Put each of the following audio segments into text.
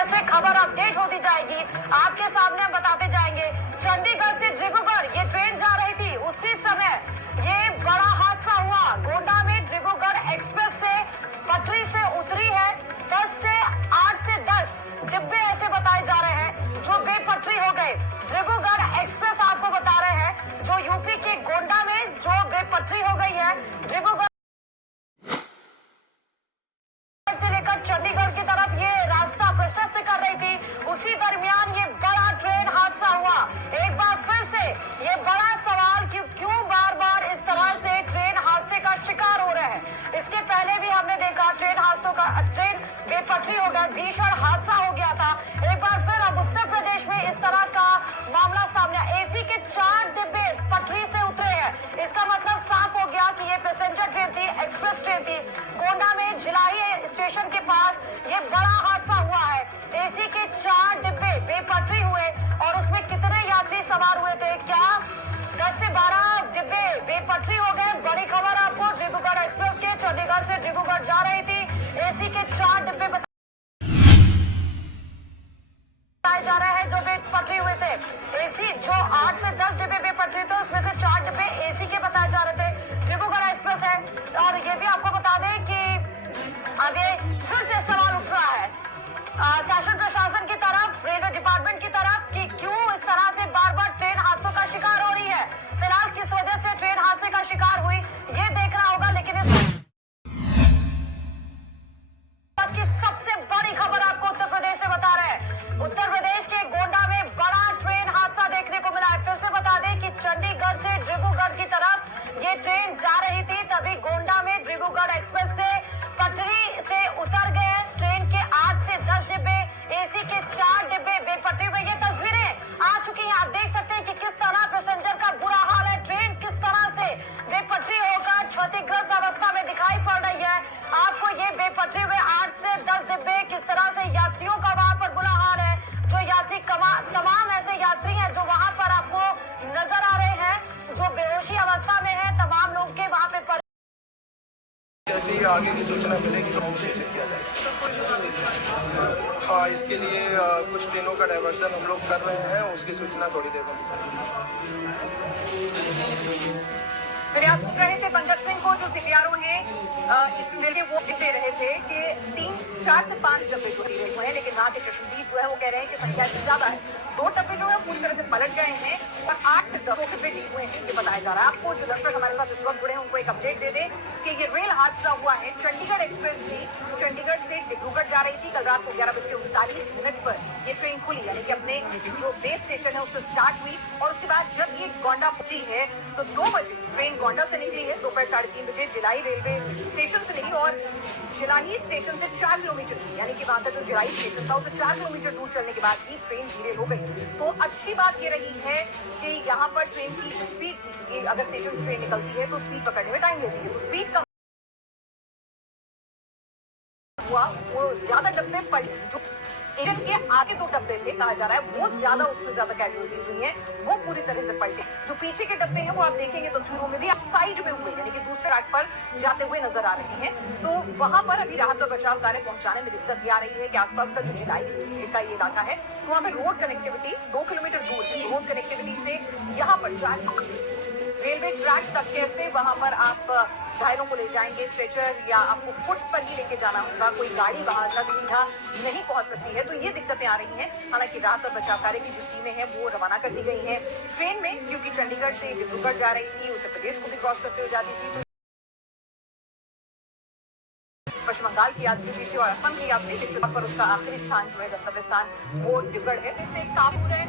जैसे खबर अपडेट होती जाएगी आपके सामने हम बताते जाएंगे। चंडीगढ़ से डिब्रूगढ़ ये ट्रेन जा रही थी, उसी समय ये बड़ा हादसा हुआ। गोंडा में डिब्रूगढ़ एक्सप्रेस से पटरी से उतरी है। 8 से 10 डिब्बे ऐसे बताए जा रहे हैं जो बेपटरी हो गए। डिब्रूगढ़ एक्सप्रेस आपको बता रहे हैं जो यूपी के गोंडा में जो बेपटरी हो गई है। डिब्रूगढ़ से लेकर चंडीगढ़ की तरफ ये रास्ता प्रशस्त कर रही थी, उसी दरमियान ये बड़ा ट्रेन हादसा हुआ। एक बार फिर से ये बड़ा सवाल कि क्यों बार बार इस तरह से ट्रेन हादसे का शिकार हो रहे हैं। इसके पहले भी हमने देखा ट्रेन बेपटरी हो गया, भीषण हादसा हो गया था। एक बार फिर अब उत्तर प्रदेश में इस तरह का मामला सामने। एसी के 4 डिब्बे पटरी से उतरे हैं। इसका मतलब साफ हो गया कि ये पैसेंजर ट्रेन थी, एक्सप्रेस ट्रेन थी। गोंडा में झिलाही स्टेशन के पास ये बड़ा हादसा हुआ है। एसी के 4 डिब्बे बेपटरी हुए और उसमें कितने यात्री सवार हुए थे? क्या 10 से 12 डिब्बे बेपटरी हो गए। बड़ी खबर आपको डिब्रूगढ़ एक्सप्रेस के चंडीगढ़ से डिब्रूगढ़ जा रही थी। एसी के 4 डिब्बे बताए जा रहे हैं जो बेपटरी हुए थे। एसी जो 8 से 10 डिब्बे बेपटरी थे उसमें से 4 डिब्बे एसी के बताए जा रहे थे। डिब्रूगढ़ एक्सप्रेस है और ये भी आपको बता दें कि आगे फिर से सवाल उठ रहा है शासन प्रशासन की तरफ, रेलवे डिपार्टमेंट की तरफ कि क्यों इस तरह से बार बार ट्रेन हादसों का शिकार हो रही है। फिलहाल किस वजह से ट्रेन हादसे का शिकार हुई ये देखना होगा। लेकिन इस की सबसे बड़ी खबर आपको उत्तर प्रदेश से बता रहे हैं। उत्तर प्रदेश के गोंडा में बड़ा ट्रेन हादसा देखने को मिला है। फिर से बता दें कि चंडीगढ़ से डिब्रूगढ़ की तरफ ये ट्रेन जा रही थी, तभी गोंडा में डिब्रूगढ़ एक्सप्रेस से पटरी से उतर गए। ट्रेन के 8 से 10 डिब्बे, एसी के 4 डिब्बे बेपटरी में। ये तस्वीरें आ चुकी हैं, आप देख सकते हैं कि किस तरह पैसेंजर का बुरा हाल है। ट्रेन किस तरह से बेपटरी होकर क्षतिग्रस्त अवस्था में दिखाई पड़ रही है। आपको ये बेपटरी हुए 8 से 10 डिब्बे, किस तरह से यात्रियों का वहां पर बुरा हाल है। जो यात्री तमाम ऐसे यात्री हैं जो वहां पर आपको नजर आ रहे हैं, जो बेहोशी अवस्था में है। तमाम लोग के वहां पे जैसे ही आगे की सूचना मिलेगी तो सूचित किया जाएगा। हाँ, इसके लिए कुछ ट्रेनों का डाइवर्सन हम लोग कर रहे हैं, उसकी सूचना थोड़ी देर में दी जाएगी। फिर आप सुन रहे थे पंकज सिंह को, जो सीपीआरओ हैं इसमें वो दे रहे थे कि 4 से 5 डब्बे जो दिए हुए हैं, लेकिन वहाँ के चश्मदीद जो है वो कह रहे हैं कि संख्या इससे ज्यादा है। 2 डब्बे जो है पूरी तरह से पलट गए हैं और 8 से 10 डब्बे दिए हुए हैं, ये बताया जा रहा है। आपको जो दर्शक हमारे साथ इस वक्त जुड़े हैं उनको एक अपडेट दे दें कि ये रेल हादसा हुआ है। चंडीगढ़ एक्सप्रेस थी, चंडीगढ़ से डिब्रूगढ़ जा रही थी। कल रात को 11:39 पर ये ट्रेन खुली, यानी कि अपने जो बेस स्टेशन है उससे स्टार्ट हुई और उसके बाद जब ये गोंडा पहुंची है तो 2 बजे ट्रेन गोंडा से निकली है। दोपहर 3:30 बजे झिलाही रेलवे स्टेशन से निकली और झिलाही स्टेशन से 4 किलोमीटर दूर, यानी कि वहां तक जो झिलाही स्टेशन था उससे 4 किलोमीटर दूर चलने के बाद ही ट्रेन धीरे हो गई। तो अच्छी बात ये रही है कि यहाँ पर ट्रेन की स्पीड थी, अगर स्टेशन से ट्रेन निकलती है तो स्पीड पकड़ने में टाइम लेती है, तो स्पीड कम हुआ। वो ज्यादा डब्बे पड़े, जो इंजन के आगे 2 डब्बे थे कहा जा रहा है वो ज्यादा, उसमें ज्यादा कैजुअलिटीज हुई हैं, वो पूरी तरह से पलटे। जो पीछे के डब्बे हैं वो आप देखेंगे तस्वीरों में भी साइड में हुए, यानी कि दूसरे ट्रैक पर जाते हुए नजर आ रहे हैं। तो वहां पर अभी राहत और बचाव कार्य पहुंचाने में दिक्कत आ रही है कि आसपास का जो झिलाई का ये इलाका है तो वहाँ पे रोड कनेक्टिविटी 2 किलोमीटर दूर है। रोड कनेक्टिविटी से यहाँ पर रेलवे ट्रैक तक कैसे वहां पर आप घायलों को ले जाएंगे, स्ट्रेचर या आपको फुट पर ही लेके जाना होगा, कोई गाड़ी वहां तक सीधा नहीं पहुंच सकती है। तो ये दिक्कतें आ रही हैं। हालांकि राहत और बचाव कार्य की जो टीमें हैं वो रवाना कर दी गई हैं ट्रेन में, क्योंकि चंडीगढ़ से डिब्रूगढ़ जा रही थी, उत्तर प्रदेश को भी क्रॉस करते हुए जाती थी। पश्चिम बंगाल की यात्री भी थी और असम की यात्री थी, पर उसका आखिरी स्थान जो है गंतव्य स्थान वो डिब्रूगढ़ है।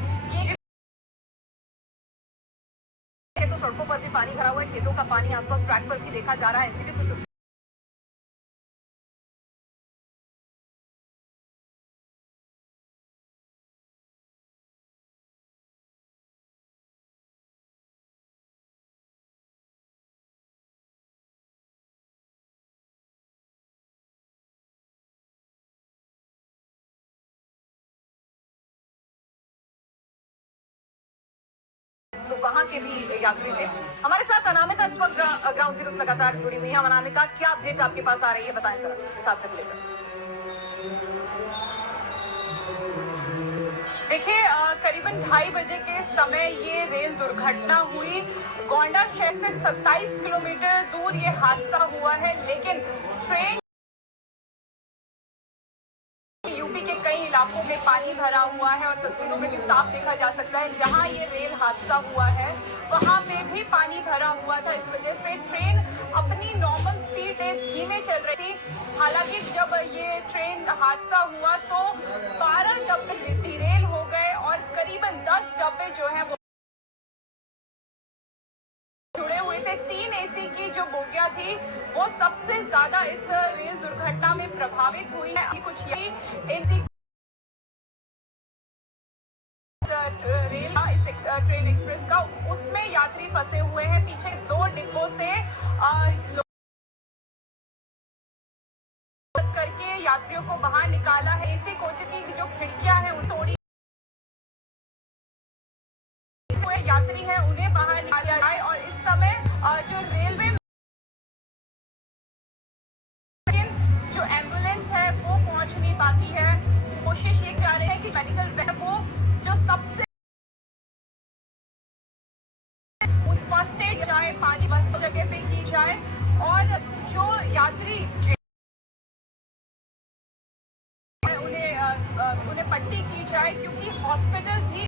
तो सड़कों पर भी पानी भरा हुआ है, खेतों का पानी आसपास ट्रैक पर भी देखा जा रहा है। ऐसी भी कुछ तो वहां के भी यात्री थे। हमारे साथ अनामिका इस वक्त ग्राउंड जीरो से लगातार जुड़ी हुई है। अनामिका, क्या अपडेट आपके पास आ रही है, बताएं सर इस हादसे को लेकर। देखिए करीबन 2:30 बजे के समय ये रेल दुर्घटना हुई। गोंडा शहर से 27 किलोमीटर दूर ये हादसा हुआ है, लेकिन ट्रेन यूपी के कई इलाकों में पानी भरा हुआ है और तस्वीरों में भी साफ देखा जा सकता है जहां ये रेल हादसा हुआ है वहां पे भी पानी भरा हुआ था। इस वजह से ट्रेन अपनी नॉर्मल स्पीड से धीमे चल रही थी। हालांकि जब ये ट्रेन हादसा हुआ तो 12 डब्बे डिरेल हो गए और करीबन 10 डब्बे जो है वो जुड़े हुए थे। 3 एसी की जो बोगियां थी वो सबसे ज्यादा इस रेल दुर्घटना में प्रभावित हुई है। कुछ यही एसी रेल ट्रेन एक्सप्रेस का उसमें यात्री फंसे हुए हैं। पीछे 2 डिब्बों से करके यात्रियों को बाहर निकाला है। एसी कोच की जो खिड़कियां हैं उन तोड़ी यात्री हैं उन्हें बाहर निकाला जाए और इस समय जो रेलवे जो एम्बुलेंस है वो पहुंच नहीं पाती है। कोशिश ये जा रही है कि मेडिकल वैन को जो सबसे फर्स्ट एड जाए, पानी बस जगह पे की जाए और जो यात्री उन्हें पट्टी की जाए क्योंकि हॉस्पिटल भी